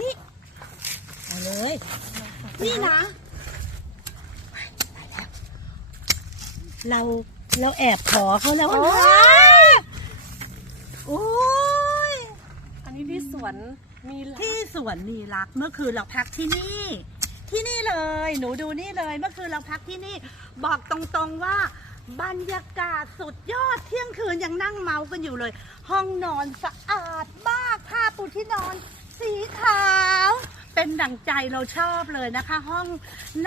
นี่เอาเลย นี่นะตายแล้วเราเราแอบขอเขาแล้วนะโอ้ยอันนี้ที่สวนมีหลายที่สวนมีรักเมื่อคืนเราพักที่นี่ ที่นี่เลย หนูดูนี่เลย เมื่อคืนเราพักที่นี่ บอกตรงๆว่าบรรยากาศสุดยอดเที่ยงคืนยังนั่งเมากันอยู่เลย ห้องนอนสะอาดมากผ้าปูที่นอน สีขาว เป็นดั่งใจเราชอบเลยนะคะ ห้อง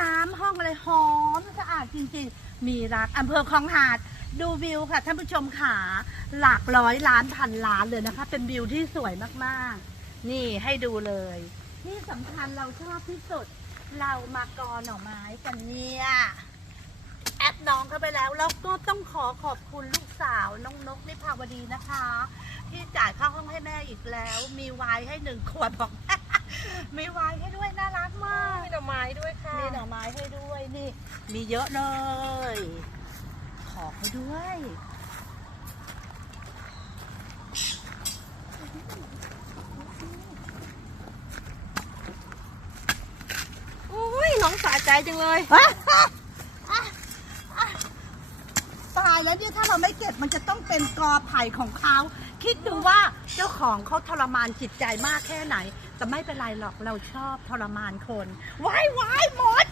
น้ำห้องอะไรหอมสะอาดจริงๆ มีรักอำเภอคลองหาด ดูวิวค่ะท่านผู้ชมขาหลักร้อยล้านพันล้านเลยนะคะ เป็นวิวที่สวยมากๆ นี่ให้ดูเลยนี่สำคัญเราชอบที่สุด เรามากอหน่อไม้กันเนี่ยแอดน้องเข้าไปแล้วแล้วก็ต้องขอขอบคุณลูกสาวน้องนกนิพาวดีนะคะ ที่จ่ายค่าห้องให้แม่อีกแล้ว มีไวน์ให้หนึ่งขวดบอกมี ไวน์ให้ด้วยน่ารักมาก มีดอกไม้ด้วยค่ะ มีหน่อไม้ให้ด้วยนี่ มีเยอะเลย ขอเขาด้วยอุ้ยน้องสะใจจังเลยตายแล้วเนี่ยถ้าเราไม่เก็บมันจะต้องเป็นกอไผ่ของเขา คิดดูว่าเจ้าของเขาทรมานจิตใจมากแค่ไหน แต่ไม่เป็นไรหรอกเราชอบทรมานคนว้ายว้ายหมด